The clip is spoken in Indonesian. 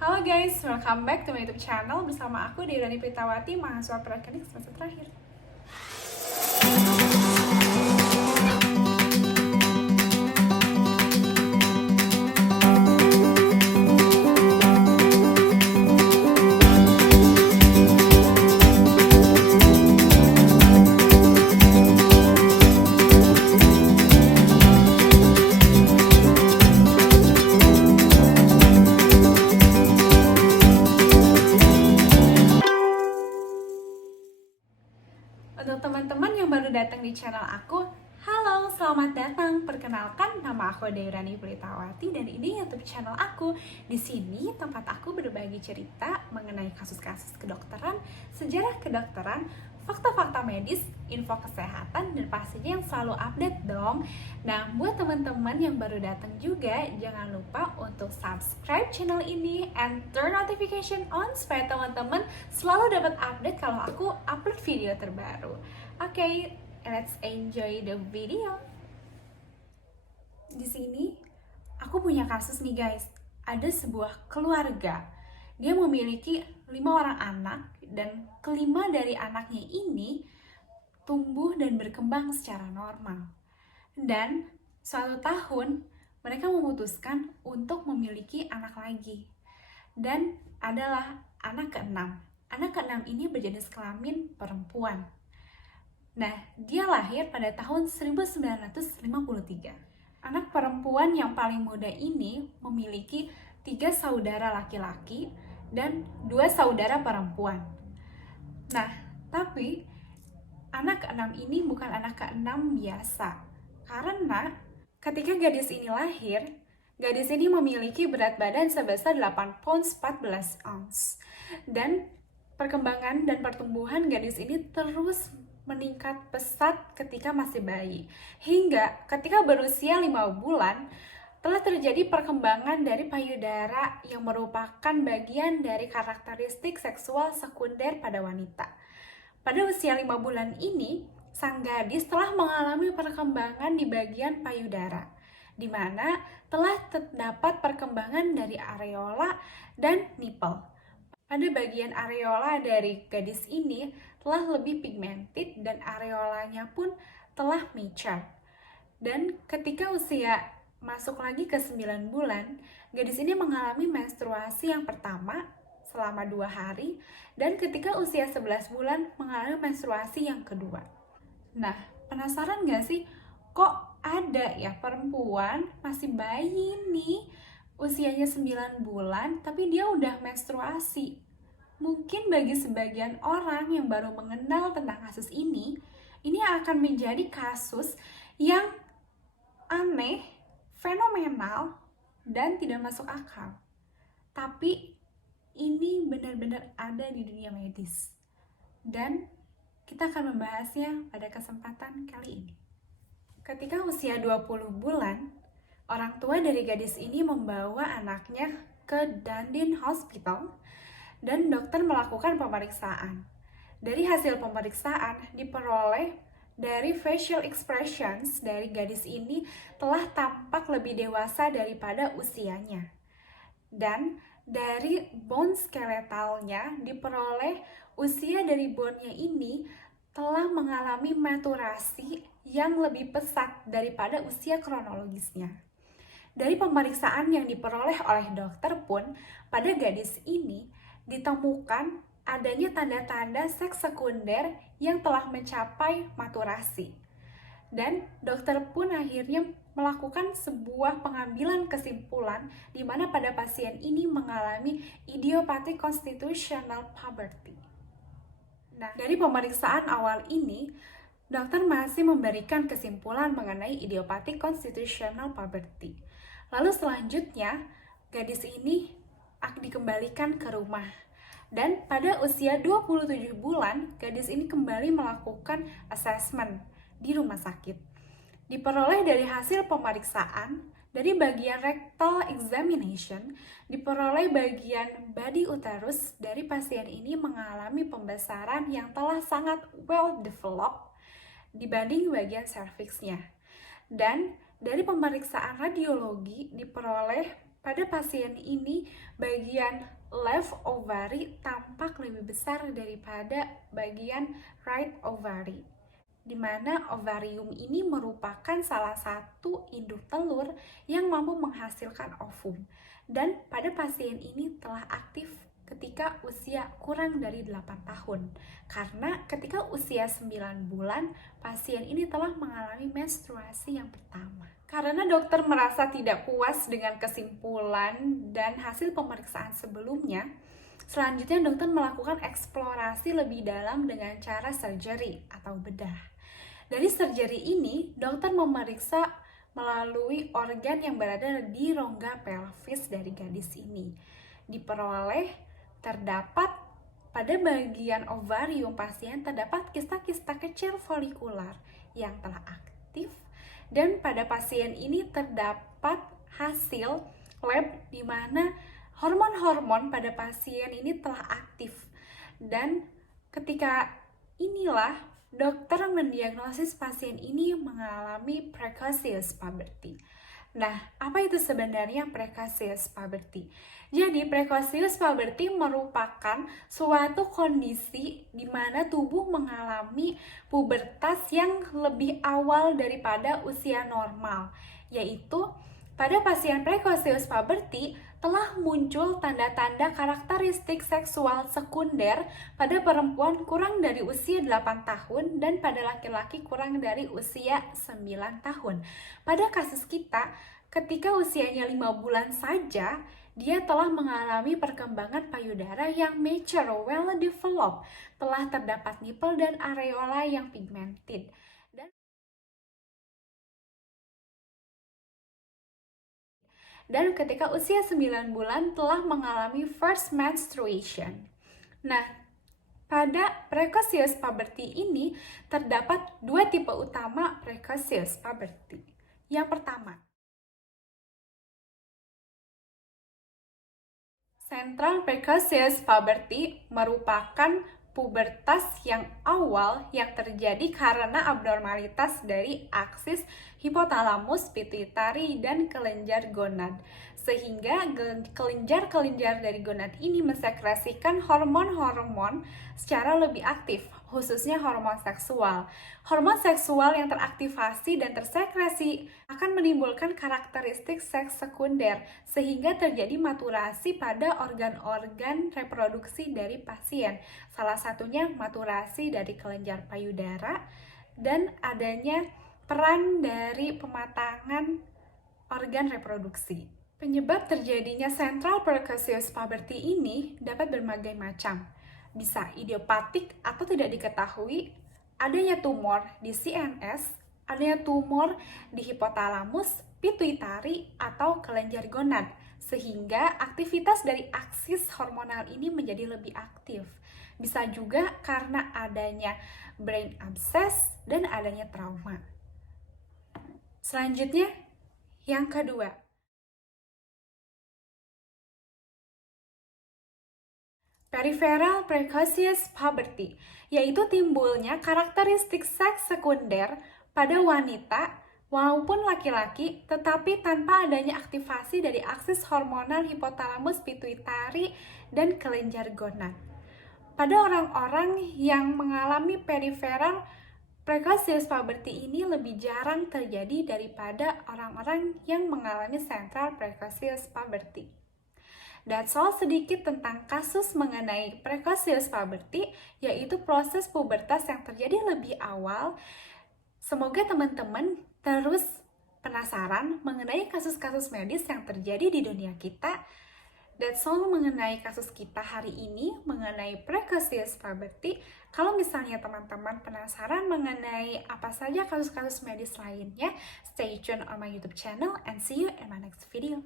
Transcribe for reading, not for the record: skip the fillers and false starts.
Halo guys, welcome back to my YouTube channel bersama aku Deirani Pritawati, mahasiswa Prakanik semester terakhir. Untuk teman-teman yang baru datang di channel aku, halo, selamat datang. Perkenalkan, nama aku Deirani Pritawati dan ini YouTube channel aku. Di sini tempat aku berbagi cerita mengenai kasus-kasus kedokteran, sejarah kedokteran, fakta-fakta medis, info kesehatan, dan pastinya yang selalu update dong. Nah, buat teman-teman yang baru datang juga, jangan lupa untuk subscribe channel ini and turn notification on supaya teman-teman selalu dapat update kalau aku upload video terbaru. Oke, let's enjoy the video. Di sini aku punya kasus nih guys. Ada sebuah keluarga. Dia memiliki 5 orang anak dan kelima dari anaknya ini tumbuh dan berkembang secara normal. Dan suatu tahun mereka memutuskan untuk memiliki anak lagi. Dan adalah anak keenam. Anak keenam ini berjenis kelamin perempuan. Nah, dia lahir pada tahun 1953. Anak perempuan yang paling muda ini memiliki 3 saudara laki-laki dan 2 saudara perempuan. Nah, tapi anak keenam ini bukan anak keenam biasa. Karena ketika gadis ini lahir, gadis ini memiliki berat badan sebesar 8 pounds 14 ounce. Dan perkembangan dan pertumbuhan gadis ini terus meningkat pesat ketika masih bayi. Hingga ketika berusia 5 bulan, telah terjadi perkembangan dari payudara yang merupakan bagian dari karakteristik seksual sekunder pada wanita. Pada usia 5 bulan ini, sang gadis telah mengalami perkembangan di bagian payudara, di mana telah terdapat perkembangan dari areola dan nipple. Pada bagian areola dari gadis ini telah lebih pigmented dan areolanya pun telah mature. Dan ketika usia masuk lagi ke 9 bulan, gadis ini mengalami menstruasi yang pertama selama 2 hari, dan ketika usia 11 bulan mengalami menstruasi yang kedua. Nah, penasaran gak sih, kok ada ya perempuan masih bayi nih, usianya 9 bulan, tapi dia udah menstruasi? Mungkin bagi sebagian orang yang baru mengenal tentang kasus ini akan menjadi kasus yang aneh, fenomenal, dan tidak masuk akal. Tapi ini benar-benar ada di dunia medis. Dan kita akan membahasnya pada kesempatan kali ini. Ketika usia 20 bulan, orang tua dari gadis ini membawa anaknya ke Dundee Hospital dan dokter melakukan pemeriksaan. Dari hasil pemeriksaan diperoleh dari facial expressions dari gadis ini telah tampak lebih dewasa daripada usianya. Dan dari bone skeletalnya diperoleh usia dari bone-nya ini telah mengalami maturasi yang lebih pesat daripada usia kronologisnya. Dari pemeriksaan yang diperoleh oleh dokter pun, pada gadis ini ditemukan adanya tanda-tanda seks sekunder yang telah mencapai maturasi. Dan dokter pun akhirnya melakukan sebuah pengambilan kesimpulan di mana pada pasien ini mengalami idiopathic constitutional puberty. Nah, dari pemeriksaan awal ini, dokter masih memberikan kesimpulan mengenai idiopathic constitutional puberty. Lalu selanjutnya, gadis ini dikembalikan ke rumah. Dan pada usia 27 bulan, gadis ini kembali melakukan assessment di rumah sakit. Diperoleh dari hasil pemeriksaan, dari bagian rectal examination, diperoleh bagian body uterus dari pasien ini mengalami pembesaran yang telah sangat well developed dibanding bagian cervixnya. Dan dari pemeriksaan radiologi diperoleh Pada pasien ini, bagian left ovary tampak lebih besar daripada bagian right ovary, di mana ovarium ini merupakan salah satu induk telur yang mampu menghasilkan ovum. Dan pada pasien ini telah aktif ketika usia kurang dari 8 tahun. Karena ketika usia 9 bulan, pasien ini telah mengalami menstruasi yang pertama. Karena dokter merasa tidak puas dengan kesimpulan dan hasil pemeriksaan sebelumnya, selanjutnya dokter melakukan eksplorasi lebih dalam dengan cara surgery atau bedah. Dari surgery ini, dokter memeriksa melalui organ yang berada di rongga pelvis dari gadis ini. Diperoleh terdapat pada bagian ovarium pasien terdapat kista-kista kecil folikular yang telah aktif, dan pada pasien ini terdapat hasil lab di mana hormon-hormon pada pasien ini telah aktif. Dan ketika inilah dokter mendiagnosis pasien ini mengalami precocious puberty. Nah, apa itu sebenarnya precocious puberty? Jadi, precocious puberty merupakan suatu kondisi di mana tubuh mengalami pubertas yang lebih awal daripada usia normal, yaitu pada pasien precocious puberty telah muncul tanda-tanda karakteristik seksual sekunder pada perempuan kurang dari usia 8 tahun dan pada laki-laki kurang dari usia 9 tahun. Pada kasus kita, ketika usianya 5 bulan saja, dia telah mengalami perkembangan payudara yang mature, well developed, telah terdapat nipple dan areola yang pigmented. Dan ketika usia 9 bulan telah mengalami first menstruation. Nah, pada precocious puberty ini terdapat dua tipe utama precocious puberty. Yang pertama, central precocious puberty merupakan pubertas yang awal yang terjadi karena abnormalitas dari aksis hipotalamus, pituitari, dan kelenjar gonad. Sehingga kelenjar-kelenjar dari gonad ini mensekresikan hormon-hormon secara lebih aktif, khususnya hormon seksual. Hormon seksual yang teraktivasi dan tersekresi akan menimbulkan karakteristik seks sekunder, sehingga terjadi maturasi pada organ-organ reproduksi dari pasien. Salah satunya maturasi dari kelenjar payudara dan adanya peran dari pematangan organ reproduksi. Penyebab terjadinya central precocious puberty ini dapat berbagai macam. Bisa idiopatik atau tidak diketahui, adanya tumor di CNS, adanya tumor di hipotalamus, pituitari, atau kelenjar gonad, sehingga aktivitas dari aksis hormonal ini menjadi lebih aktif. Bisa juga karena adanya brain abscess dan adanya trauma. Selanjutnya, yang kedua, peripheral precocious puberty, yaitu timbulnya karakteristik seks sekunder pada wanita maupun laki-laki, tetapi tanpa adanya aktivasi dari aksis hormonal hipotalamus, pituitari, dan kelenjar gonad. Pada orang-orang yang mengalami peripheral precocious puberty ini lebih jarang terjadi daripada orang-orang yang mengalami central precocious puberty. That's all sedikit tentang kasus mengenai precocious puberty, yaitu proses pubertas yang terjadi lebih awal. Semoga teman-teman terus penasaran mengenai kasus-kasus medis yang terjadi di dunia kita. That's all mengenai kasus kita hari ini mengenai precocious puberty. Kalau misalnya teman-teman penasaran mengenai apa saja kasus-kasus medis lainnya, stay tune on my YouTube channel and see you in my next video.